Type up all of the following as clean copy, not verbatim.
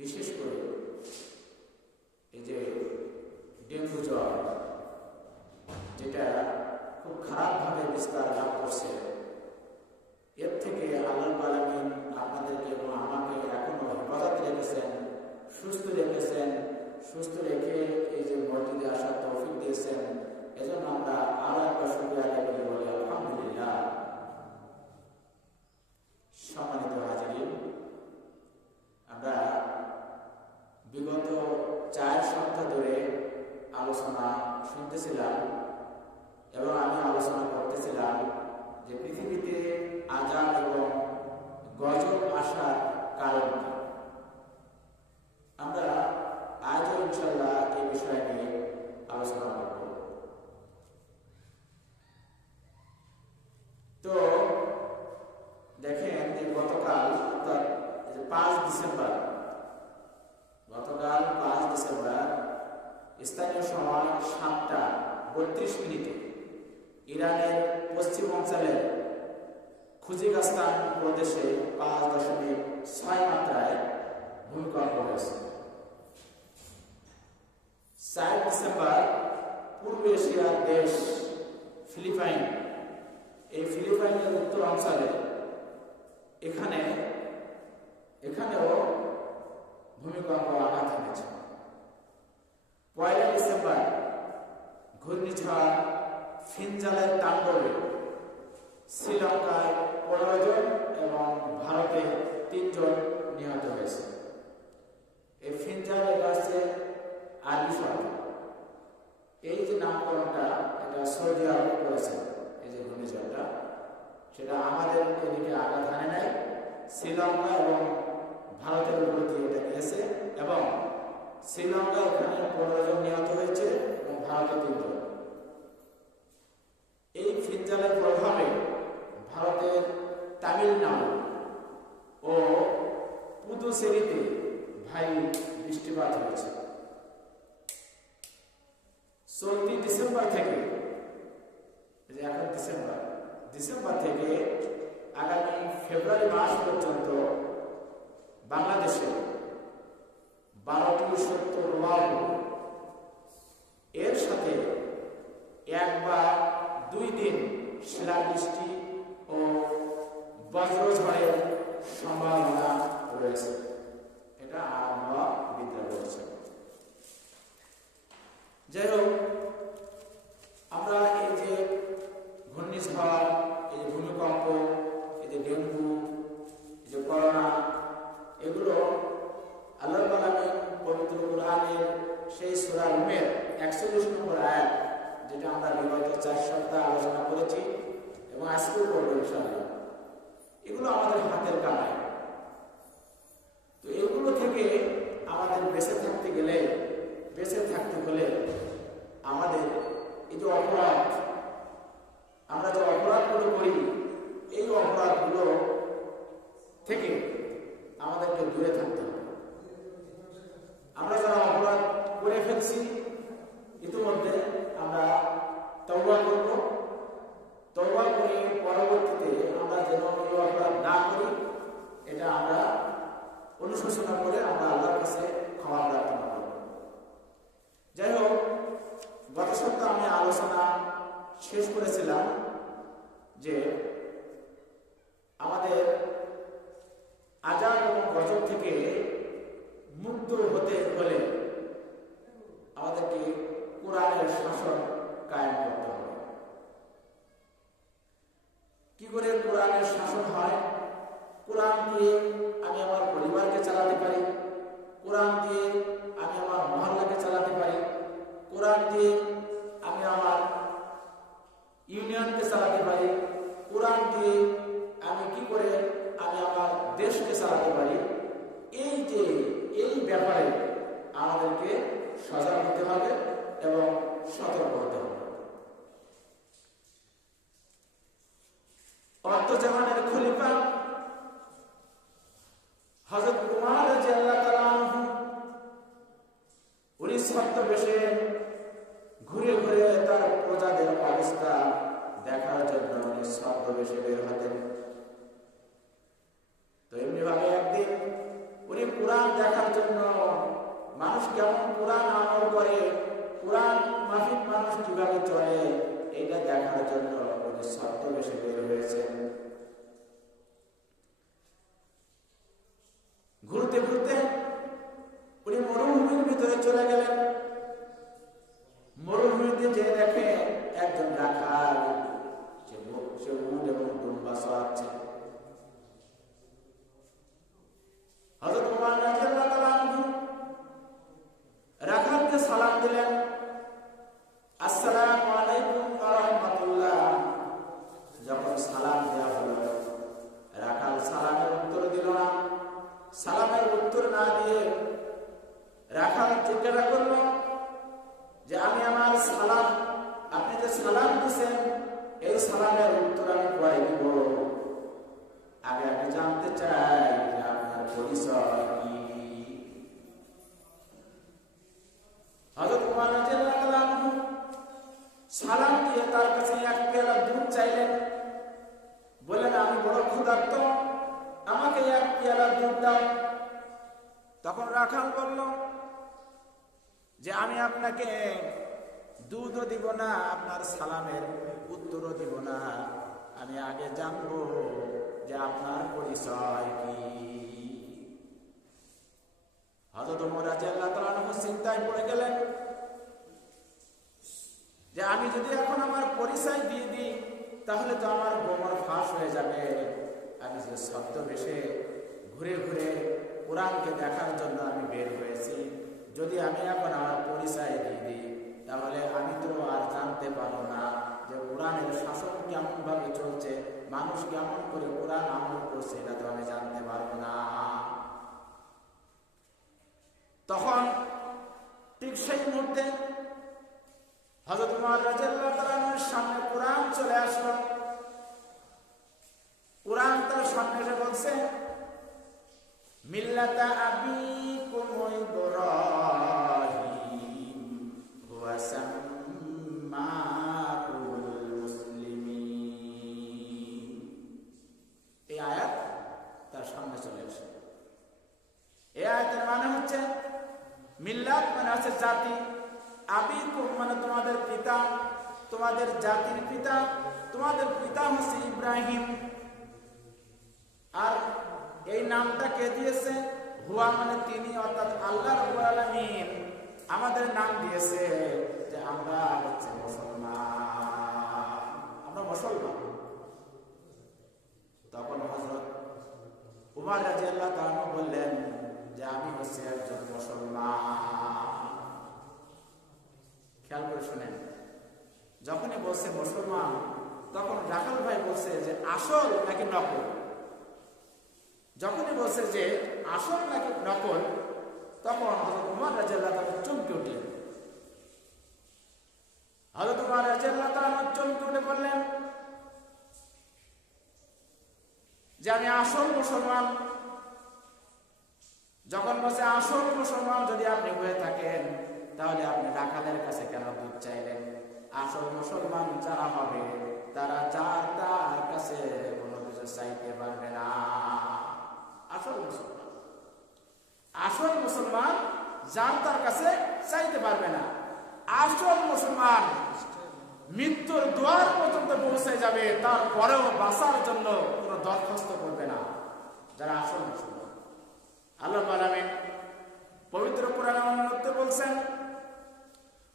বিশেষ করে এই যে ডেঙ্গু জ্বর, যেটা খুব খারাপভাবে বিস্তার লাভ করছে, এর থেকে আল্লাহ আলামিন আপনাদেরকে এবং আমাকে এখনো হেফাজত রেখেছেন, সুস্থ রেখেছেন। সুস্থ রেখে এই যে মসজিদে আসার তৌফিক দিয়েছেন, এজন্য আমরা আরো একবার শুকরিয়া আদায় করি, বলি আলহামদুলিল্লাহ। সম্মানিত হাজিরিন, আমরা বিগত 4 সপ্তাহ ধরে আলোচনা শুনতেছিলাম এবং আমি আলোচনা করতেছিলাম যে পৃথিবীতে আযাব এবং গজব আসার কারণ কি। আমরা আজও ইনশাআল্লাহ এই বিষয় নিয়ে আলোচনা করব। তো দেখেন যে গতকাল অর্থাৎ 5 ডিসেম্বর, গতকাল 5 ডিসেম্বর স্থানীয় সময় 7:32 ইরানের পশ্চিম অঞ্চলের খুজিস্তান প্রদেশে 5.6 মাত্রায় ভূমিকম্প হয়েছে। 4 ডিসেম্বর পূর্ব এশিয়ার দেশ ফিলিপাইন, এই ফিলিপাইনের উত্তর অঞ্চলে এখানেও ভূমিকম্প আঘাত হেনেছে। 1 ডিসেম্বর ঘূর্ণিঝড় ফিনজালের তাণ্ডবে শ্রীলঙ্কায় 15 জন এবং ভারতে 3 জন নিহত হয়েছে। এই ফিনজাল হচ্ছে আরবি শব্দ। এই যে নামকরণটা, এটা সৌদি আরব করেছে। এই যে ঘূর্ণিঝড়টা, সেটা আমাদের এদিকে আঘাত হানে নাই, শ্রীলঙ্কা এবং ভারতের উপর দিয়ে এটা গিয়েছে এবং শ্রীলঙ্কা এখানে 15 জন নিহত হয়েছে এবং ভারতে 3 জন। এই ফিনজালের প্রভাবে ভারতের তামিলনাড়ু ও পুদুচেরিতে ভারী বৃষ্টিপাত হয়েছে। চলতি ডিসেম্বর থেকে, এখন ডিসেম্বর থেকে আগামী ফেব্রুয়ারি মাস পর্যন্ত বাংলাদেশে 12টি সত্য প্রবাহ, এর সাথে 1 বা 2 দিন শিলাবৃষ্টি ও বজ্রঝড়ের সম্ভাবনা রয়েছে। এটা আবহাওয়াবিদরা বলছে। যাই হোক, আমরা এই যে ঘূর্ণিঝড়, এই যে ভূমিকম্প, এই যে ডেঙ্গু, এই যে করোনা, এগুলো আল্লাহ আলামিন পবিত্র কুরআনের সেই সূরা রুমের 41 নম্বর আয়াত, যেটা আমরা বিগত 4 সপ্তাহ আলোচনা করেছি এবং আজকেও করব ইনশাআল্লাহ, এগুলো আমাদের হাতের কামাই। তো এগুলো থেকে আমাদের বেঁচে থাকতে হলে আমাদের এই যে অপরাধ, আমরা যে অপরাধগুলো করি, এই অপরাধগুলো থেকে আমাদেরকে দূরে থাকতে হবে। আমরা যারা অপরাধ করে ফেলছি, ইতিমধ্যে আমরা তওবা করব। তওবা করে পরবর্তীতে আমরা যেন এই অপরাধ না করি, এটা আমরা অনুশোচনা করে আমরা আল্লাহর কাছে ক্ষমা প্রার্থনা করব। যাই হোক, গত সপ্তাহে আমি আলোচনা শেষ করেছিলাম যে আমাদের আযাব এবং গজব থেকে মুক্ত হতে হলে আমাদেরকে কোরআনের শাসন কায়েম করতে হবে। কি করে কোরআনের শাসন হয়? কোরআন দিয়ে আমি আমার পরিবারকে চালাতে পারি, কোরআন দিয়ে আমি আমার মহল্লাকে চালাতে পারি, কোরআন দিয়ে আমি আমার ইউনিয়নকে চালাতে পারি, কোরআন দিয়ে আমি কি করে আমি আমার দেশকে চালাতে পারি। এই ব্যাপারে আমাদেরকে সজাগ হতে হবে এবং সতর্ক হতে হবে। অর্থজামানের খলিফা হযরত উমর রাদিয়াল্লাহু তাআলা আনহু, উনি ছদ্মবেশে ঘুরে ঘুরে তার প্রজাদের অবস্থা দেখার জন্য উনি ছদ্মবেশে বের হতেন। তো এমনি ভাবে একদিন দেখার জন্য, মানুষ কেমন কোরআন আমল করে, কোরআন মাফিক মানুষ কিভাবে চলে, এটা দেখার জন্য উনি ছদ্মবেশে বের হয়েছেন। ঘুরতে ঘুরতে উনি মরুভূমির ভিতরে চলে গেলেন। মরুভূমিতে যে দেখে একজন রাখাল, সে উট এবং দুম্বা চড়াচ্ছে। হযরত ওমর রাদিয়াল্লাহু তাআলা আনহু রাখালকে সালাম দিলেন, আসসালামু আলাইকুম ওয়া রাহমাতুল্লাহ। যখন সালাম দেওয়া হলো, রাখাল সালামের উত্তর দিল না। সালামের উত্তর না দিয়ে রাখাল জিজ্ঞাসা করল যে আমি আমার সালাম, আপনি যে সালাম দিচ্ছেন এই সালামের উত্তর আমি পরে দিব, আগে আমি জানতে চাই যে আপনার পরিচয় কি। হযরত ওমর রাদিয়াল্লাহু তাআলা আনহু সালাম দিয়ে তার কাছে এক পেয়ালা দুধ চাইলেন, বললেন আমি বড় ক্ষুধার্ত, আমাকে এক পেয়ালা দুধ দাও। তখন রাখাল বলল যে আমি আপনাকে দুধও দিব না, আপনার সালামের উত্তরও দিব না, আমি আগে জানবো যে আপনার পরিচয় কি। হযরত ওমর রাদিয়াল্লাহু তাআলা আনহু চিন্তায় পড়ে গেলেন যে আমি যদি এখন আমার পরিচয় দিয়ে দিই তাহলে তো আমার গোমর ফাঁস হয়ে যাবে। আমি যে ছদ্মবেশে ঘুরে ঘুরে কোরআনকে দেখার জন্য আমি বের হয়েছি, যদি আমি এখন আমার পরিচয় দিয়ে দিই তাহলে আমি তো আর জানতে পারবো না যে কোরআনের শাসন কেমন ভাবে চলছে, মানুষ কেমন করে কোরআন আমল করছে, এটা তো আমি জানতে পারবো না। তখন ঠিক সেই মুহূর্তে হযরত ওমর রাদিয়াল্লাহু তাআলা আনহুর সামনে কোরআন চলে আসলো। কোরআন তার সামনে এসে বলছে মিল্লাতা আবিকুম ইব্রাহিম হুয়া সাম্মাকুল মুসলিমিন। এই আয়াত তার সামনে চলে আসে। এই আয়াতের মানে হচ্ছে মিল্লাত মানে হচ্ছে জাতি, আবিকুম মানে তোমাদের পিতা, তোমাদের জাতির পিতা, তোমাদের পিতা হচ্ছে ইব্রাহিম। আর এই নামটা কে দিয়েছে? হুয়া মানে তিনি, অর্থাৎ আল্লাহ রাব্বুল আলামিন আমাদের নাম দিয়েছে যে আমরা হচ্ছে মুসলমান, আমরা মুসলমান। তখন হযরত ওমর রাদিয়াল্লাহু তাআলা বললেন যে আমি হচ্ছে একজন মুসলমান। খেয়াল করে শুনেন, যখনই বলছে মুসলমান তখন রাখাল ভাই বলছে যে আসল নাকি নকল। যখনই বলছে যে আসল নাকি নকল তখন হযরত ওমর রাদিয়াল্লাহু তাআলা চমকে উঠলেন। হযরত ওমর রাদিয়াল্লাহু তাআলা চমকে উঠে বললেন যে আমি আসল মুসলমান। যখন বলছে আসল মুসলমান যদি আপনি হয়ে থাকেন তাহলে আপনি রাখালের কাছে কেন দুধ চাইলেন? আসল মুসলমান যারা হবে তারা যার তার কাছে কোনো কিছু চাইতে পারবে না। আসল মুসলমান যার তার কাছে চাইতে পারবে না। আসল মুসলমান মৃত্যুর দুয়ার পর্যন্ত পৌঁছে যাবে, তারপরেও বাঁচার জন্য কোনো দরখাস্ত করবে না যারা আসল মুসলমান। আল্লাহ রাব্বুল আলামিন পবিত্র কোরআনে অন্যত্র বলছেন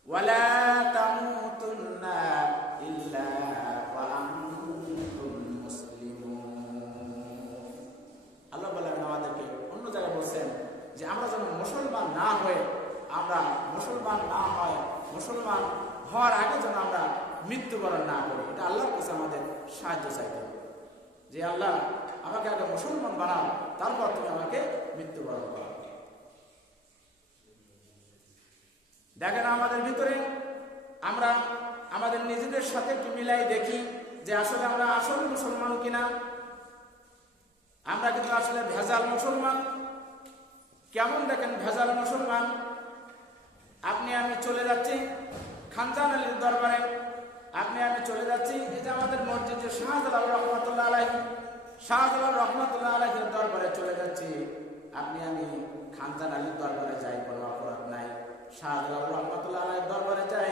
ওয়ালা তামুতুন্না ইল্লা ওয়া আনতুম মুসলিমুন। আল্লাহ রাব্বুল আলামিন আমাদেরকে অন্য জায়গায় বলছেন যে আমরা যেন মুসলমান না হয়ে, মুসলমান হওয়ার আগে যেন আমরা মৃত্যুবরণ না করি। এটা আল্লাহর কাছে আমাদের সাহায্য চাইতে হবে যে আল্লাহ আমাকে আগে মুসলমান বানাও, তারপর তুমি আমাকে মৃত্যুবরণ করো। দেখেন আমাদের ভিতরে আমরা আমাদের নিজেদের সাথে একটু মিলাই দেখি যে আসলে আমরা আসল মুসলমান কিনা। আমরা কিন্তু আসলে ভেজাল মুসলমান। কেমন দেখেন ভেজাল মুসলমান? আপনি আমি চলে যাচ্ছি খানজান আলীর দরবারে, আপনি আমি চলে যাচ্ছি এই যে আমাদের মসজিদ যে শাহজালাল রহমাতুল্লাহ আলাইহি, শাহজালাল রহমাতুল্লাহ আলাইহির দরবারে চলে যাচ্ছি। আপনি আমি খানজান শাহজালাল রহমাতুল্লাহ আলাইহির দরবারে যাই,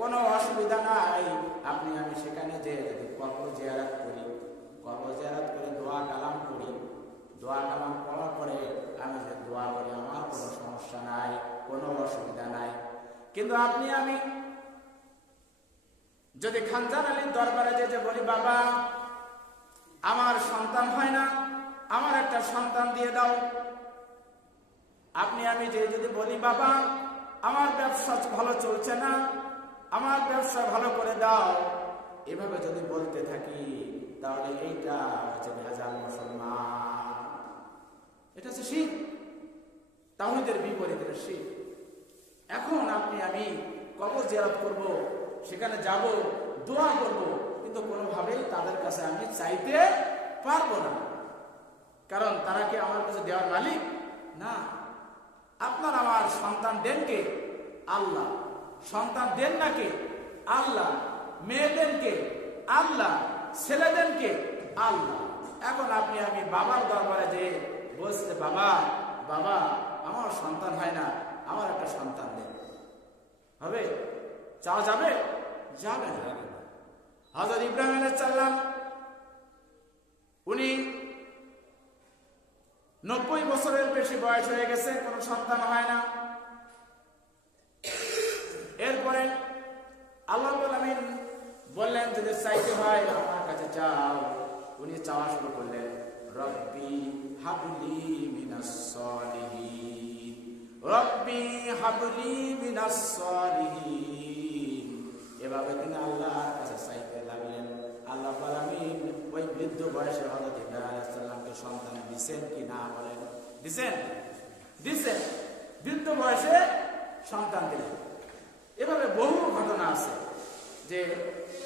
কোনো অসুবিধা নাই। আপনি আমি সেখানে যে যদি কবর জিয়ারত করি, কবর জিয়ারত করে দোয়া কালাম করি, দোয়া কালাম করার পরে আমি যে দোয়া করি, আমার কোনো সমস্যা নাই, কোনো অসুবিধা নাই। কিন্তু আপনি আমি যদি খানজান আলীর দরবারে যে বলি, বাবা আমার সন্তান হয় না, আমার একটা সন্তান দিয়ে দাও। আপনি আমি যে যদি বলি, বাবা আমার ব্যবসা ভালো চলছে না, আমার ব্যবসা ভালো করে দাও, এভাবে যদি বলতে থাকি, তাহলে এইটা হচ্ছে ভেজাল মুসলমান। এটা হচ্ছে শিরক, তাওহীদের বিপরীতের শিরক। এখন আপনি আমি কবর জিয়ারত করব, সেখানে যাব, দোয়া করব, কিন্তু কোনোভাবেই তাদের কাছে আমি চাইতে পারবো না, কারণ তারা কি আমার কাছে দেওয়ার মালিক না। আপনার আমার সন্তান দেন কে? আল্লাহ। সন্তান দেন না কে? আল্লাহ। মেয়ে দেন কে? আল্লাহ। ছেলে দেন কে? আল্লাহ। এখন আপনি আমি বাবার দরবারে যে বলছে, বাবা বাবা আমার সন্তান হয় না, আমার একটা সন্তান দেন, হবে? চাওয়া যাবে? যাবে না। হযরত ইব্রাহিম আলাইহিস সালাম উনি 90 বছরের বেশি বয়স হয়ে গেছে, কোনো সন্তান হয় না। এরপরে আল্লাহ রাব্বুল আলামিন বললেন, যদি চাইতে হয় আমার কাছে চাও। উনি চাওয়া শুরু করলেন, রব্বি হাবলি মিনাস সালিহিন, রব্বি হাবলি মিনাস সালিহিন। এভাবে তিনি আল্লাহর কাছে চাইতে লাগলেন। আল্লাহ রাব্বুল আলামিন ওই বৃদ্ধ বয়সে হযরত ইব্রাহিম আলাইহিস সালামকে সন্তান দিবেন কি না বলেন? দিবেন? দিবেন। বৃদ্ধ বয়সে সন্তান দিলেন। এভাবে বহু ঘটনা আছে যে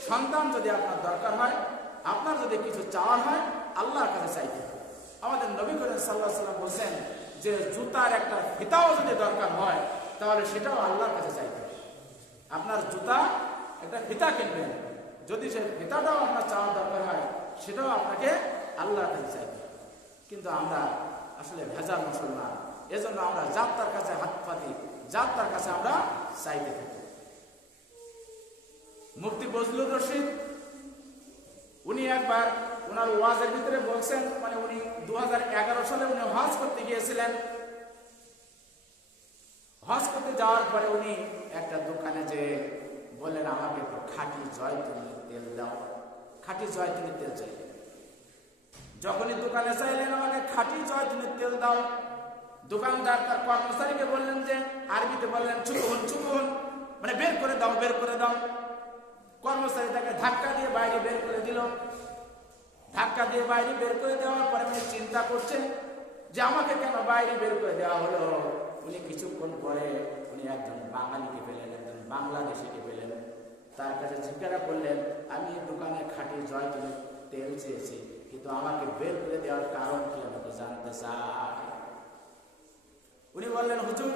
সন্তান যদি আপনার দরকার হয়, আপনার যদি কিছু চাওয়ার হয়, আল্লাহর কাছে চাইতে হবে। আমাদের নবী করিম সাল্লাল্লাহু আলাইহি ওয়াসাল্লাম বলেন যে জুতার একটা ফিতাও যদি দরকার হয়, তাহলে সেটাও আল্লাহর কাছে চাইতে হবে। আপনার জুতা একটা ফিতা কিনবেন, যদি সেই ফিতাটাও আপনার চাওয়ার দরকার হয়, সেটাও আপনাকে আল্লাহর কাছে চাইতে হবে। কিন্তু আমরা আসলে ভেজাল মুসলমান, এজন্য আমরা যাত্রার কাছে হাত পাতি, যাত্রার কাছে আমরা চাইতে থাকি। মুফতি বজলুর রশিদ উনি একবার ওনার ওয়াজের ভিতরে বলছেন, মানে উনি 2011 সালে উনি হজ করতে গিয়েছিলেন। হজ করতে যাওয়ার পরে উনি একটা দোকানে যে বললেন, আমাকে একটু খাঁটি জয়তুনের তেল দাও, খাঁটি জয়তুনের তেল চাইলেন। যখনই দোকানে চাইলেন আমাকে খাঁটি জয়তুনের তেল দাও, দোকানদার তার কর্মচারীকে বললেন, যে আরবিতে বললেন চুকুন চুকুন, মানে বের করে দাও, বের করে দাও। কর্মচারী তাকে ধাক্কা দিয়ে বাইরে বের করে দিল। ধাক্কা দিয়ে বাইরে বের করে দেওয়ার পরে উনি চিন্তা করছেন যে আমাকে কেন বাইরে বের করে দেওয়া হলো। উনি কিছুক্ষণ পরে উনি একজন বাঙালিকে পেলেন, একজন বাংলাদেশিকে পেলেন। তার কাছে জিজ্ঞাসা করলেন, আমি দোকানে খাঁটি জয়তুনের তেল চেয়েছি, কিন্তু আমাকে বের করে দেওয়ার কারণ কি আমাকে জানতে চাই। উনি বললেন, হুজুর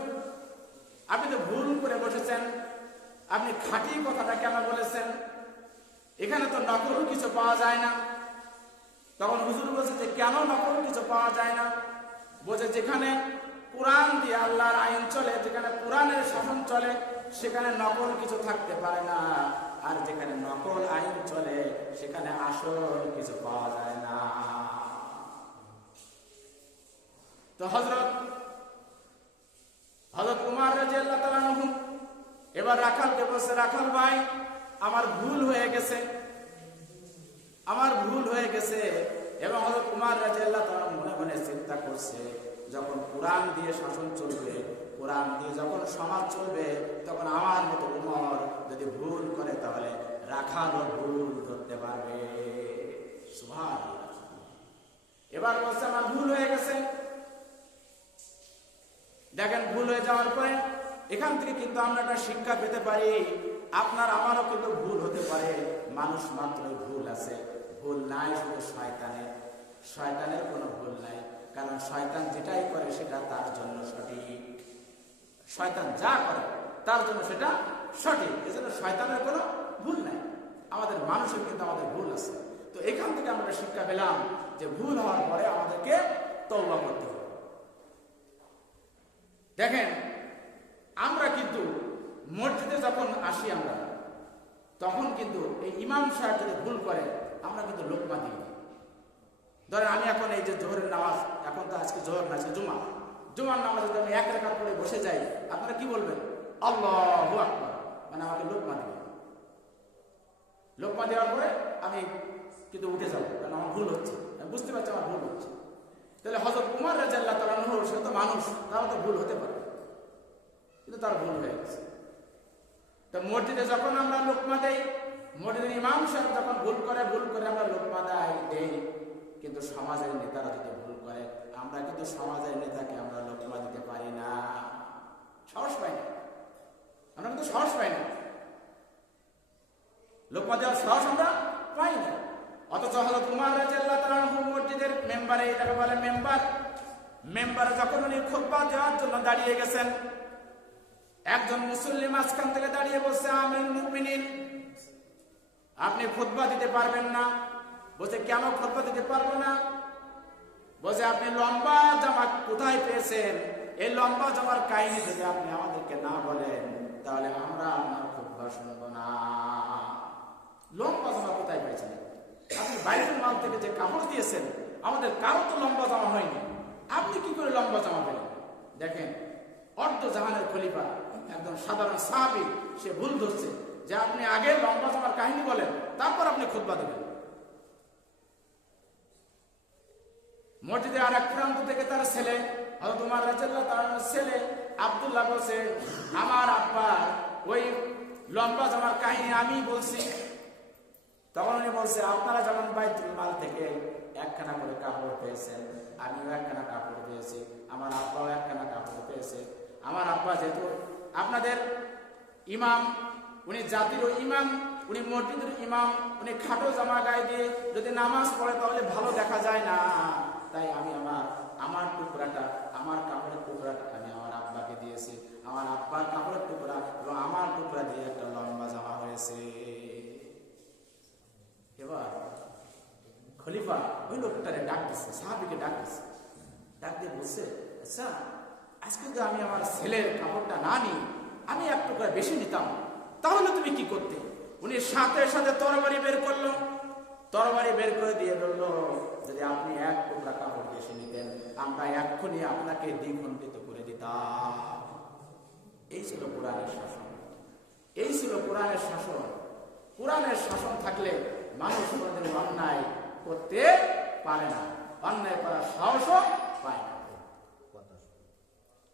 আপনি তো ভুল করে বসেছেন, আপনি খাঁটি কথাটা কেন বলেছেন? এখানে তো নকল কিছু পাওয়া যায় না। তখন হুজুর বলছে যে কেন নকল কিছু পাওয়া যায় না? বলছে যেখানে কোরআন দিয়ে আল্লাহর আইন চলে, যেখানে কোরআনের শাসন চলে, সেখানে নকল কিছু থাকতে পারে না। আর যেখানে নকল আইন চলে, সেখানে আসল কিছু পাওয়া যায় না। তো হযরত উমর রাদিয়াল্লাহু তাআলা আনহু এবার রাখালকে বলছে, রাখাল ভাই আমার ভুল হয়ে গেছে, আমার ভুল হয়ে গেছে। এবং হযরত উমর রাদিয়াল্লাহু তাআলা মনে মনে চিন্তা করছে, যখন কোরআন দিয়ে শাসন চলবে, কোরআন দিয়ে যখন সমাজ চলবে, তখন আমার মতো উমর যদি ভুল করে, তাহলে রাখালও ভুল ধরতে পারবে। সুবহানাল্লাহ। এবার বলছে আমার ভুল হয়ে গেছে। দেখেন, ভুল হয়ে যাওয়ার পরে এখান থেকে কিন্তু আমরা একটা শিক্ষা পেতে পারি, আপনার আমারও কিন্তু ভুল হতে পারে। মানুষ মাত্রই ভুল আছে, ভুল নাই শুধু শয়তানের। শয়তানের কোনো ভুল নাই, কারণ শয়তান যেটাই করে সেটা তার জন্য সঠিক। শয়তান যা করে তার জন্য সেটা সঠিক, এজন্য শয়তানের কোনো ভুল নাই। আমাদের মানুষের কিন্তু আমাদের ভুল আছে। তো এখান থেকে আমরা শিক্ষা পেলাম যে ভুল হওয়ার পরে আমাদেরকে তওবা করতে হবে। দেখেন, আমরা কিন্তু মসজিদে যখন আসি আমরা, তখন কিন্তু এই ইমাম সাহেব যদি ভুল করে আমরা কিন্তু লোকমা দিই। ধরেন আমি এখন এই যে জোহরের নামাজ, এখন তো আজকে জোহর না, আজকে জুমার নামাজে যদি আমি 1 রাকাত পড়ে বসে যাই, আপনারা কি বলবেন? আল্লাহু আকবার, মানে আমাকে লোকমা দিবেন। লোকমা দেওয়ার পরে আমি কিন্তু উঠে যাবো, কারণ আমার ভুল হচ্ছে, আমি বুঝতে পারছি আমার ভুল হচ্ছে। তাহলে হযরত উমর রাদিয়াল্লাহু তাআলা আনহু, সে তো মানুষ, তারও তো ভুল হতে পারে, কিন্তু তার ভুল হয়ে গেছে। তো মসজিদে যখন আমরা লোকমা দেই, মসজিদের ইমাম সাহেব যখন ভুল করে আমরা লোকমা দেই, কিন্তু সমাজের নেতারা যদি ভুল করে, আমরা কিন্তু সমাজের নেতাকে আমরা লোকমা দিতে পারি না, সাহস পাই না, আমরা কিন্তু সাহস পাই না, লোকমা দেওয়ার সাহস আমরা পাই না। অথচ হযরত উমর রাদিয়াল্লাহু তাআলা আনহু মসজিদের মেম্বারে, এটাকে বলে মেম্বারে যখন উনি খুতবা দেওয়ার জন্য দাঁড়িয়ে গেছেন, একজন মুসল্লি মাঝখান থেকে দাঁড়িয়ে বলছে, আমিরুল মুমিনিন, আপনি খুতবা দিতে পারবেন না। বলছে, কেন খুতবা দিতে পারবো না? বলছে, আপনি লম্বা জামা কোথায় পেয়েছেন? এই লম্বা জামার কাহিনী যদি আপনি আমাদেরকে না বলেন, তাহলে আমরা আপনার খুতবা শুনবো না। লম্বা জামা কোথায় পেয়েছেন? আপনি বাইরের মাল থেকে যে কাপড় দিয়েছেন, আমাদের কারো তো লম্বা জামা হয়নি, আপনি কি করে লম্বা জামা পেলেন? দেখেন, অর্ধ জাহানের খলিফা, একদম সাধারণ সাহাবী, সে ভুল ধরছে যে আপনি আগে লম্বা জামার কাহিনী বলেন, তারপর আপনি খুতবা দেবেন। মসজিদে আর এক প্রান্ত থেকে তার ছেলে হযরত উমর রাদিয়াল্লাহু তাআলা আনহুর ছেলে আব্দুল্লাহ বলছে, আমার আব্বা ওই লম্বা জামার কাহিনী আমি বলছি। তখন উনি বলছে, আপনারা যেমন বাইতুল মাল থেকে 1খানা করে কাপড় পেয়েছেন, আমিও 1খানা কাপড় পেয়েছি, আমার আব্বাও 1খানা কাপড় পেয়েছে। আমার আব্বা যেহেতু আপনাদের ইমাম, উনি জাতির ইমাম, উনি মসজিদের ইমাম, উনি খাটো জামা গায়ে দিয়ে যদি নামাজ পড়ে তাহলে ভালো দেখা যায় না, তাই আমি আমার টুকরাটা, আমার কাপড়ের টুকরাটা আমি আমার আব্বাকে দিয়েছি। আমার আব্বার কাপড়ের টুকরা এবং আমার টুকরা দিয়ে একটা লম্বা জামা হয়েছে। এবার খলিফা ওই লোকটারে ডাক দিচ্ছে, সাহাবীকে ডাক দিচ্ছে, ডাক দিয়ে বলছে, আচ্ছা আজকে যদি আমি আমার ছেলের কাপড়টা না নিই, আমি এক টুকরা বেশি নিতাম, তাহলে তুমি কি করতে? উনি সাথে সাথে তরবারি বের করলো, তরবারি বের করে দিয়ে বললো, যদি আপনি 1 টুকরা কাপড় বেশি নিতেন, আমরা এক্ষুনি আপনাকে দ্বিখণ্ডিত করে দিতাম। এই ছিল কোরআনের শাসন, এই ছিল কোরআনের শাসন। কোরআনের শাসন থাকলে মানুষ কোনোদিন অন্যায় করতে পারে না, অন্যায় করার সাহসও পায় না।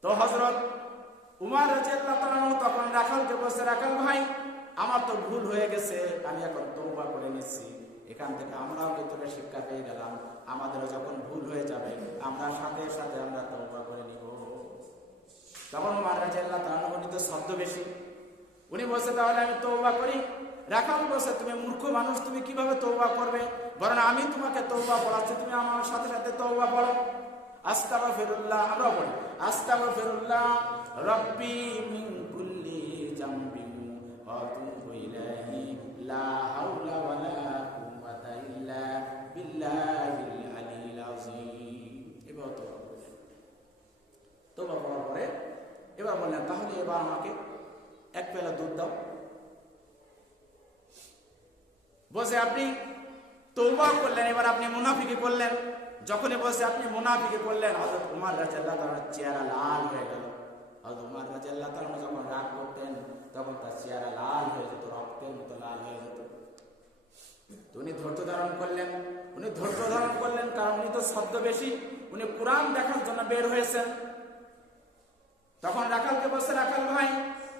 তো হযরত উমর রাদিয়াল্লাহু তাআলা আনহু তখন রাখালকে বলছে, রাখাল ভাই, আমার তো ভুল হয়ে গেছে, আমি এখন তওবা করে নিচ্ছি। এখান থেকে আমরাও ভিতরে শিক্ষা পেয়ে গেলাম, আমাদেরও যখন ভুল হয়ে যাবে আমরা সাথে সাথে আমরা তওবা করে নিব। তখন উমর রাদিয়াল্লাহু তাআলা আনহু তো শব্দ বেশি, উনি বলছে, তাহলে আমি তওবা করি। রাখাল বলছে, তুমি মূর্খ মানুষ, তুমি কিভাবে তওবা করবে? বরং আমি তোমাকে তওবা পড়াচ্ছি, তুমি আমার সাথে সাথে তওবা পড়ো। আস্তাগফিরুল্লাহ, আমরা পড়ি, আস্তাগফিরুল্লাহ রাব্বি মিন কুল্লি যামবিন ওয়া আতুবু ইলাইহি লা হাওলা ওয়ালা কুওয়াতা ইল্লা বিল্লাহিল আলিয়্যিল আযীম। এবার তওবা করার পরে এবার বললেন, তাহলে এবার আমাকে 1 পেয়ালা দুধ দাও। বলছে, আপনি তওবা করলেন, এবার আপনি মুনাফিকি করলেন। যখনই বলছে আপনি মুনাফিকি করলেন, হযরত উমর রাদিয়াল্লাহু তাআলার চেহারা লাল হয়ে গেল। হযরত উমর রাদিয়াল্লাহু তাআলা যখন রাগ করতেন, তখন তার চেহারা লাল হয়ে যেত, রক্তের মতো লাল হয়ে যেত। উনি ধৈর্য ধারণ করলেন, কারণ উনি তো শব্দ বেশি, উনি কোরআন দেখার জন্য বের হয়েছেন। তখন রাখালকে বলছে, রাখাল ভাই,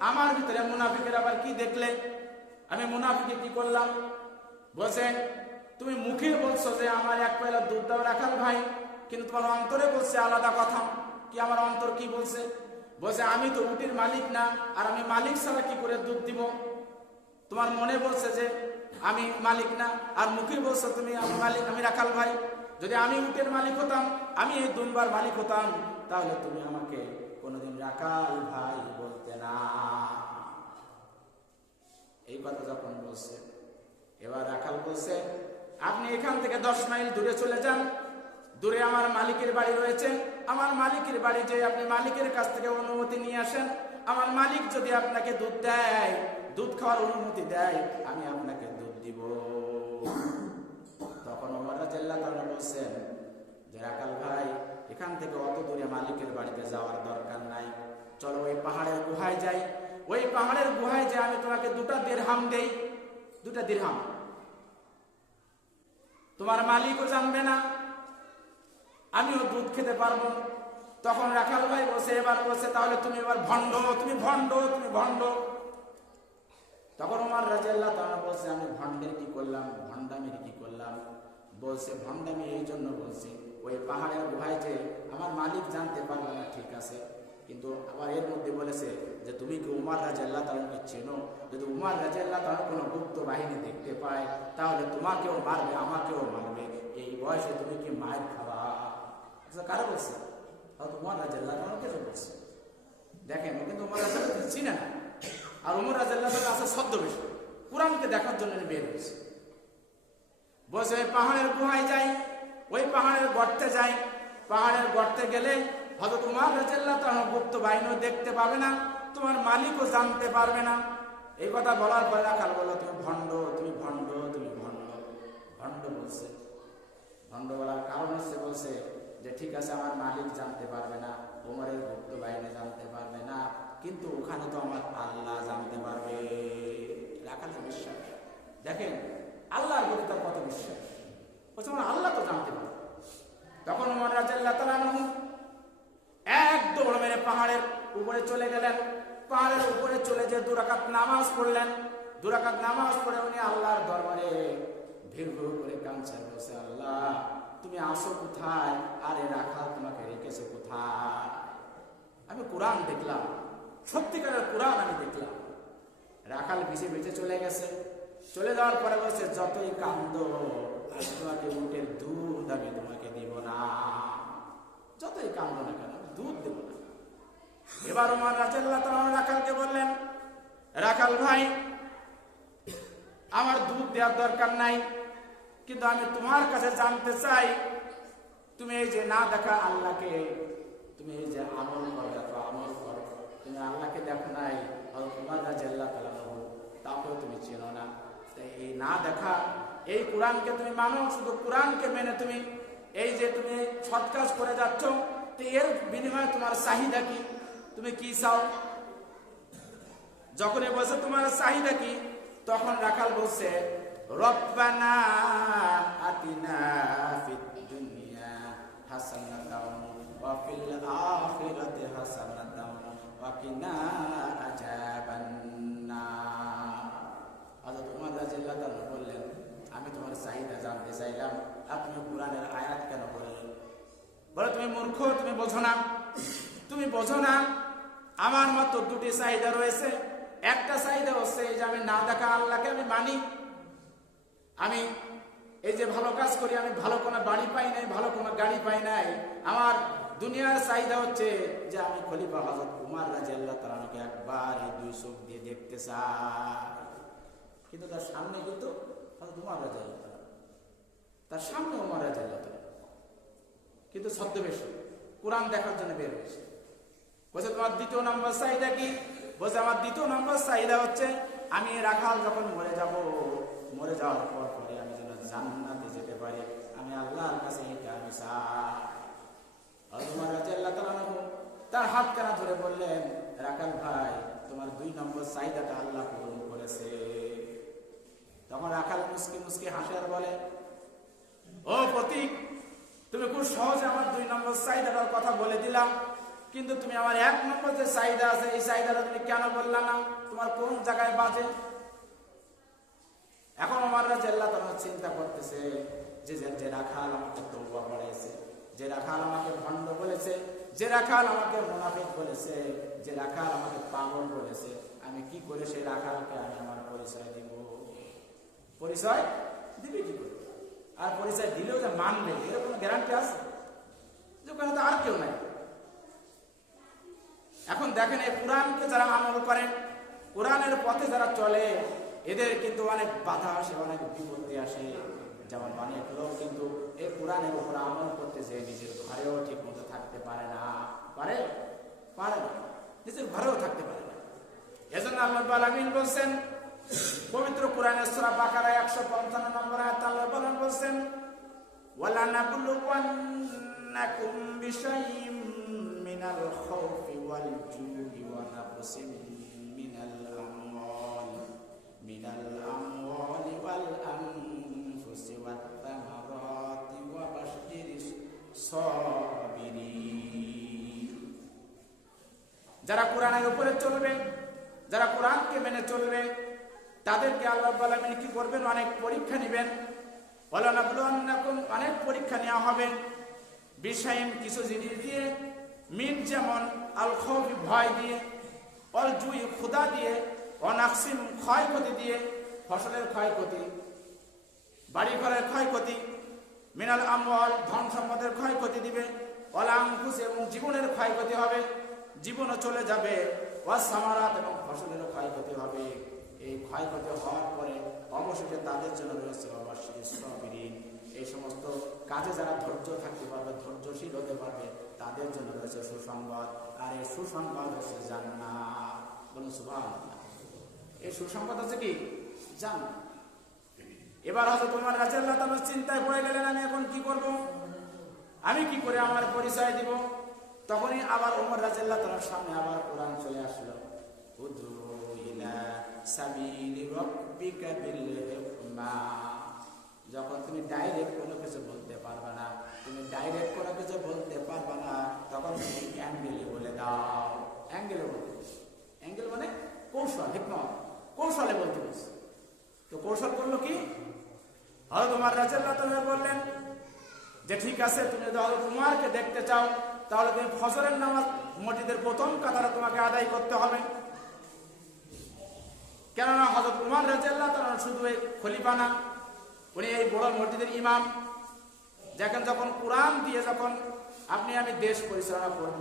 আমার ভিতরে মুনাফিকের আবার কি দেখলে? আমি মুনাফিকে কি করলাম? বলছে, তুমি মুখে বলছো যে আমার 1 পেয়ালা দুধ দাও রাখাল ভাই, কিন্তু তোমার অন্তরে বলছে আলাদা কথা। কি আমার অন্তর কি বলছে? বলছে, আমি তো উটের মালিক না, আর আমি মালিক ছাড়া কি করে দুধ দিব? তোমার মনে বলছে যে আমি মালিক না, আর মুখে বলছো তুমি আমি মালিক, আমি রাখাল ভাই। যদি আমি উটের মালিক হতাম, আমি এই দুম্বার মালিক হতাম, তাহলে তুমি আমাকে কোনোদিন রাখাল ভাই বলতে না। এই কথা যখন বলছে, এবার রাখাল বলছে, আপনি এখান থেকে 10 মাইল দূরে চলে যান, দূরে আমার মালিকের বাড়ি রয়েছে, আমার মালিকের বাড়ি যে আপনি মালিকের কাছ থেকে অনুমতি নিয়ে আসেন, আমার মালিক যদি আপনাকে দুধ দেয়, দুধ খাওয়ার অনুমতি দেয়, আমি আপনাকে দুধ দিব। তখন ওমর রাদিয়াল্লাহু তাআলা বলছেন যে রাখাল ভাই, এখান থেকে অত দূরে মালিকের বাড়িতে যাওয়ার দরকার নাই, চলো ওই পাহাড়ের গুহায় যাই। ওই পাহাড়ের গুহায় যে আমি তোমাকে 2টা দিরহাম দেই, 2টা দিরহাম, তোমার মালিকও জানবে না, আমিও দুধ খেতে পারবো। তখন রাখাল ভাই বসে এবার বসে, তাহলে তুমি এবার ভণ্ড, তুমি ভণ্ড, তুমি ভণ্ড। তখন ওমর রাদিয়াল্লাহু তাআলা বলছে, আমি ভণ্ডের কি করলাম, ভণ্ডামির কি করলাম? বলছে ভণ্ডামি এই জন্য বলছি, ওই পাহাড়ের গুহায় যে আমার মালিক জানতে পারবে না, ঠিক আছে, কিন্তু আবার এর মধ্যে বলেছে যে তুমি কি উমর রাদিয়াল্লাহু তাআলাকে চেনো? যদি উমর রাদিয়াল্লাহু তাআলা কোনো গুপ্ত বাহিনী দেখতে পায়, তাহলে তোমাকেও মারবে, আমাকেও মারবে। এই বয়সে তুমি কি মায়ের খাওয়া? কারা বলছে? উমর রাদিয়াল্লাহু তাআলাকে বলছে। দেখেন, ও কিন্তু উমর রাদিয়াল্লাহু তাআলাকে চিনে না, আর উমর রাদিয়াল্লাহু তাআলা আছে ছদ্মবেশ, কুরআনকে দেখার জন্য বের হয়েছে। বসে পাহাড়ের গুহায় যাই, ওই পাহাড়ের গর্তে যাই। পাহাড়ের গর্তে গেলে হযরত উমর রাদিয়াল্লাহু তাআলা গুপ্ত বাহিনীও দেখতে পাবে না, তোমার মালিকও জানতে পারবে না। এই কথা বলার পরে রাখাল বলল, তুমি ভণ্ড, তুমি ভণ্ড, তুমি ভণ্ড। ভণ্ড বলছে, ভণ্ড বলার কারণ হচ্ছে, বলছে যে ঠিক আছে, আমার মালিক জানতে পারবে না, উমরের গুপ্ত বাহিনী জানতে পারবে না, কিন্তু ওখানে তো আমার আল্লাহ জানতে পারবে। রাখালের বিশ্বাস দেখেন, আল্লাহর প্রতি তার কত বিশ্বাস, বলছে আমার আল্লাহ তো জানতে পারবে। তখন উমর রাদিয়াল্লাহু তাআলা এক দৌড় মেরে পাহাড়ের উপরে চলে গেলেন। পাহাড়ের উপরে চলে যে 2 রাকাত নামাজ পড়লেন। 2 রাকাত নামাজ পড়ে উনি আল্লাহর দরবারে ভিড় করে কাঁদছেন, বলছে আল্লাহ তুমি আসো কোথায়, আরে রাখাল তোমাকে রেখেছে কোথায়? আমি কোরআন দেখলাম, সত্যিকারের কোরআন আমি দেখলাম, রাখাল ভিজে ভিজে চলে গেছে। চলে যাওয়ার পরে বলছে, যতই কান্দো তোমাকে উটের দুধ আমি তোমাকে দিব না, যতই কান্দো না কেন দুধ দেব না। এবার ওমর রাদিয়াল্লাহু তাআলা রাখালকে বললেন, রাখাল ভাই আমার দুধ দেওয়ার দরকার নাই, কিন্তু আমি তোমার কাছে জানতে চাই, তুমি এই যে না দেখা আল্লাহকে, তুমি এই যে আমল করো, যত আমল করো, তুমি আল্লাহকে দেখো নাই, ওমর রাদিয়াল্লাহু তাআলা তাকেও তুমি চেনো না। এই না দেখা এই কোরআনকে তুমি মানো, শুধু কোরআনকে মেনে তুমি এই যে তুমি সৎ কাজ করে যাচ্ছ, তো এর বিনিময়ে তোমার চাহিদা কি, তুমি কি চাও? যখনই বলছে তোমার চাহিদা কি, তখন রাখাল বলছে, রব্বানা আতিনা ফিদ দুনিয়া হাসানাতাও ওয়া ফিল আখিরাতি হাসানাতাও ওয়া কিনা আযাবান নার। হযরত ওমর রাদিয়াল্লাহু তাআলা বললেন, আমি তোমার চাহিদা জানতে চাইলাম, আপনি কোরআনের আয়াত কেন বললেন? বলে তুমি মূর্খ, তুমি বোঝো না, তুমি বোঝো না, আমার মতো 2টি চাহিদা রয়েছে। একটা চাহিদা হচ্ছে এই যে আমি না দেখা আল্লাহকে আমি মানি, আমি এই যে ভালো কাজ করি, আমি ভালো কোনো বাড়ি পাই নাই, ভালো কোনো গাড়ি পাই নাই। আমার দুনিয়ার চাহিদা হচ্ছে যে আমি খলিফা হযরত উমর রাদিয়াল্লাহু তাআলাকে একবার এই 2 চোখ দিয়ে দেখতে চাই। কিন্তু তার সামনে কিন্তু হযরত উমর রাদিয়াল্লাহু তাআলা, তার সামনে উমর রাদিয়াল্লাহু তাআলা, কিন্তু ছদ্মবেশ কোরআন দেখার জন্য বের হয়েছে। বলছে তোমার 2 নম্বর চাহিদা কি? বলছে আমার 2 নম্বর চাহিদা হচ্ছে আমি রাখাল যখন মরে যাব, মরে যাওয়ার পর পরে আমি যেন জান্নাতে যেতে পারি, আমি আল্লাহর কাছে এটা আমি চাই। উমর রাদিয়াল্লাহু তাআলা তার হাত কানা ধরে বললেন, রাখাল ভাই তোমার 2 নম্বর চাহিদাটা আল্লাহ পূরণ করেছে। তখন রাখাল মুস্কি মুস্কি হাসে আর বলে, ও প্রতীক, তুমি খুব সহজে আমার 2 নম্বর চাহিদাটার কথা বলে দিলাম, কিন্তু তুমি আমার 1 নম্বর যে চাহিদা আছে এই চাহিদাটা তুমি কেন বললা না? তোমার কোন জায়গায় বাজে? এখন ওমর রাদিয়াল্লাহু তাআলা চিন্তা করতেছে যে রাখাল আমাকে তওবা করেছে, যে রাখাল আমাকে ভণ্ড বলেছে, যে রাখাল আমাকে মুনাফিক বলেছে, যে রাখাল আমাকে পাগল বলেছে, আমি কি করে সেই রাখালকে আমি আমার পরিচয় দিব? পরিচয় দিবে কি করে? আর পরিচয় দিলেও যে মানবে এর কোনো গ্যারান্টি আছে? যে ওখানে তো আর কেউ নাই। এখন দেখেন, এই কোরআনকে যারা আমল করেন, কোরআনের পথে যারা চলে, এদের কিন্তু অনেক বাধা আসে, অনেক বিপত্তি আসে। যেমন অনেক লোক কিন্তু এই কোরআনের উপর আমল করতে যে নিজের ঘরেও ঠিক মতো থাকতে পারে না, পারে না, নিজের ঘরেও থাকতে পারে না। এজন্য আল্লাহ রাব্বুল আলামিন বলছেন পবিত্র কোরআনের সূরা বাকারা 155 নম্বর আয়াত আল্লাহ বলছেন ওয়ালা নাবলুওয়ান্নাকুম বিশাইইম মিনাল খাউফি ওয়াল জু'i ওয়া নাকসিম মিনাল আমওয়ালি ওয়াল আনফুসি ওয়াত তামারাতি ওয়া বাশশিরিস সাবিরিন। যারা কোরআনের উপরে চলবে, যারা কোরআনকে মেনে চলবে, তাদেরকে আল্লাহ রাব্বুল আলামিন কি করবেন? অনেক পরীক্ষা নেবেন। ওয়ালা নাবলুওয়ান্নাকুম, অনেক পরীক্ষা নেওয়া হবে, বিশাইইম, কিছু জিনিস দিয়ে, মিন, যেমন আল খাউফি, ভয় দিয়ে, অল জুই, ক্ষুধা দিয়ে, অনাকসিম, ক্ষয়ক্ষতি দিয়ে, ফসলের ক্ষয়ক্ষতি, বাড়ি ঘরের ক্ষয়ক্ষতি, মিনাল আমওয়াল, ধন সম্পদের ক্ষয়ক্ষতি দিবে, অল আনফুস, এবং জীবনের ক্ষয়ক্ষতি হবে, জীবনও চলে যাবে, ওয়াস সামারাত, এবং ফসলেরও ক্ষয়ক্ষতি হবে। এই ক্ষয়ক্ষতি হওয়ার পরে অবশেষে তাদের জন্য রয়েছে বাশশিরিস সাবিরিন, এই সমস্ত কাজে যারা ধৈর্য থাকতে পারবে, ধৈর্যশীল হতে পারবে, তাদের জন্য রয়েছে সুসংবাদ। আর এই সুসংবাদ হচ্ছে জান্নাত। বলুন সুবহানাল্লাহ। এই সুসংবাদ হচ্ছে কি? জান্নাত। এবার হযরত ওমর রাদিয়াল্লাহু তাআলা চিন্তায় পড়ে গেলেন, আমি এখন কি করব, আমি কি করে আমার পরিচয় দিব? তখনই আবার ওমর রাদিয়াল্লাহু তাআলার সামনে আবার কোরআন চলে আসলো, উদু ইলা সাবিলি রাব্বিকা বিল হিকমা। যখন তুমি ডাইরেক্ট কোনো কিছু বলতে পারবে না, তখন তুমি অ্যাঙ্গেলে বলে দাও। অ্যাঙ্গেলে বলতে, অ্যাঙ্গেল মানে কৌশল, হিকমত, কৌশলে বলতে বলছে। তো কৌশল করলো কি? হযরত ওমর রাদিয়াল্লাহু তাআলা বললেন যে ঠিক আছে, তুমি যদি হযরত ওমরকে দেখতে চাও তাহলে তুমি ফজরের নামাজ মসজিদের প্রথম কাতারে তোমাকে আদায় করতে হবে। কেননা হযরত ওমর রাদিয়াল্লাহু তাআলা শুধু এই খলিফা না, উনি এই বড় মসজিদের ইমাম। দেখেন, যখন কোরআন দিয়ে যখন আপনি আমি দেশ পরিচালনা করব,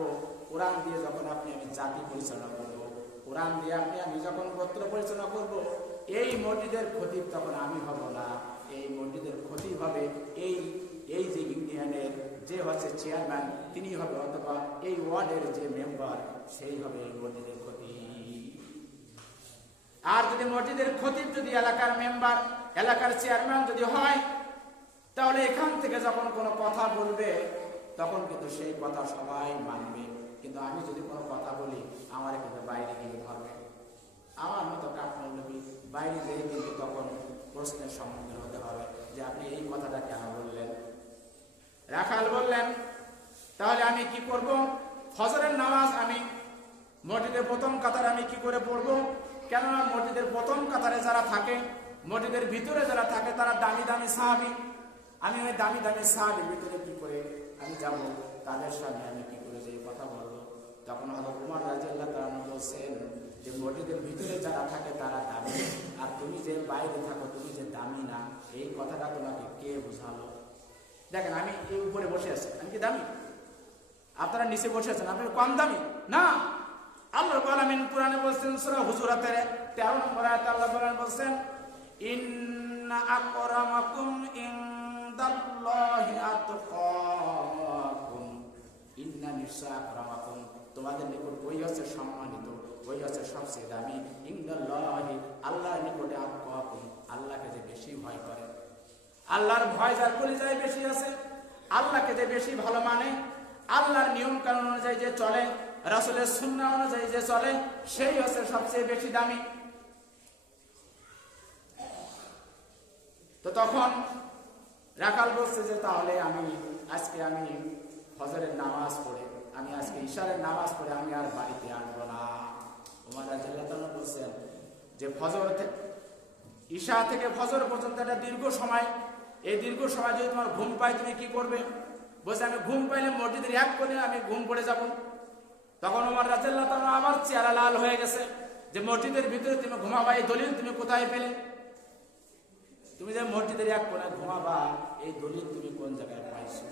কোরআন দিয়ে যখন আপনি আমি জাতি পরিচালনা করব, কোরআন দিয়ে আপনি আমি যখন গোত্র পরিচালনা করব, এই মসজিদের খতিব তখন আমি হব না, এই মসজিদের খতিব হবে এই যে ইউনিয়নের যে হচ্ছে চেয়ারম্যান তিনি হবে, অথবা এই ওয়ার্ডের যে মেম্বার সেই হবে এই মসজিদের খতিব। আর যদি মসজিদের খতিব যদি এলাকার মেম্বার, এলাকার চেয়ারম্যান যদি হয়, তাহলে এখান থেকে যখন কোনো কথা বলবে তখন কিন্তু সেই কথা সবাই মানবে। কিন্তু আমি যদি কোনো কথা বলি, আমার কিন্তু বাইরে গিয়ে ধরবে, আমার মতো কাঠমৌলবি বাইরে যেয়ে কিন্তু তখন প্রশ্নের সম্মুখীন হতে হবে যে আপনি এই কথাটা কেন বললেন। রাখাল বললেন, তাহলে আমি কি করব? ফজরের নামাজ আমি মসজিদের প্রথম কাতারে আমি কি করে পড়বো? কেননা মসজিদের প্রথম কাতারে যারা থাকে, মসজিদের ভিতরে যারা থাকে, তারা দামি দামি সাহাবী। আমি ওই দামি দামি সাহাবীর ভিতরে কি করে আমি যাব? তাদের সামনে আমি কি করে যে কথা বলবো? তখন হযরত ওমর রাদিয়াল্লাহু তাআলা বলছেন যে মসজিদের ভিতরে যারা থাকে তারা দামি, আর তুমি যে বাইরে থাকো তুমি যে দামি না, এই কথাটা তোমাকে কে বোঝালো? দেখেন, আমি এই উপরে বসে আছি, আমি কি দামি? আপনারা নিচে বসে আছেন, আপনি কম দামি না। আল্লাহ রাব্বুল আলামিন কোরআনে বলছেন, সূরা হুজুরাতের 13 নম্বর আয়াতে আল্লাহ বলছেন, ইন্না আকরামাকুম ইনদাল্লাহি আতকাকুম, ইন্না নিশ্চয় আকরামাকুম, তোমাদের নিকট ওই হচ্ছে সম্মানিত, ওই হচ্ছে সবচেয়ে দামি, ইনদাল্লাহি, আল্লাহর নিকটে, আতকাকুম, আল্লাহকে যে বেশি ভয় করে, আল্লাহর ভয় যার কলিজায় বেশি আছে, আল্লাহকে যে বেশি ভালো মানে, আল্লাহর নিয়ম কানুন অনুযায়ী যে চলে, রাসূলের সুন্নাহ অনুযায়ী যে চলে, সেই হচ্ছে সবচেয়ে বেশি দামি। তো তখন রাখাল বলছে যে তাহলে আমি আজকে আমি ফজরের নামাজ পড়ে, আমি আজকে ইশারের নামাজ পড়ে আমি আর বাড়িতে আসবো না। ওমর রাদিয়াল্লাহু তাআলা বলছেন যে ঈশা থেকে ফজর পর্যন্ত একটা দীর্ঘ সময়, এই দীর্ঘ সময় যদি তোমার ঘুম পায় তুমি কি করবে? বলছে আমি ঘুম পাইলে মসজিদের এক কোণে আমি ঘুম পড়ে যাব। তখন ওমর রাদিয়াল্লাহু তাআলা আবার চেহারা লাল হয়ে গেছে যে মসজিদের ভিতরে তুমি ঘুমাবা, এই দলিল তুমি কোথায় পেলে? তুমি যে মসজিদের এক কোণে ঘুমাবা, এই দলিল তুমি কোন জায়গায় পাইছো?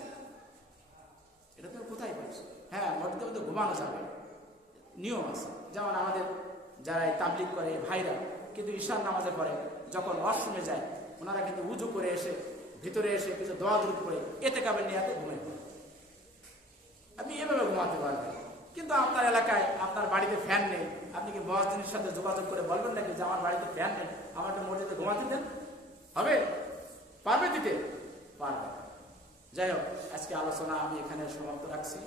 এটা তুমি কোথায় পাইছো? হ্যাঁ, মসজিদের মধ্যে ঘুমানো যাবে, নিয়ম আছে। যেমন আমাদের যারা তাবলীগ করে ভাইরা কিন্তু ঈশার নামাজে পড়ে, যখন ওয়াশরুমে যায় ওনারা কিন্তু উজু করে এসে ভিতরে এসে কিছু দোয়া দরুদ পড়ে এতেকাবের নিয়াতে ঘুমিয়ে পড়েন। আপনি এভাবে ঘুমাতে পারবেন। কিন্তু আপনার এলাকায় আপনার বাড়িতে ফ্যান নেই, আপনি কি মুয়াজ্জিনের সাথে যোগাযোগ করে বলবেন নাকি যে আমার বাড়িতে ফ্যান নেই, আমাকে মসজিদে ঘুমাতে দেন? হবে? পারবে দিতে? পারবে। যাই হোক, আজকে আলোচনা আমি এখানে সমাপ্ত রাখছি।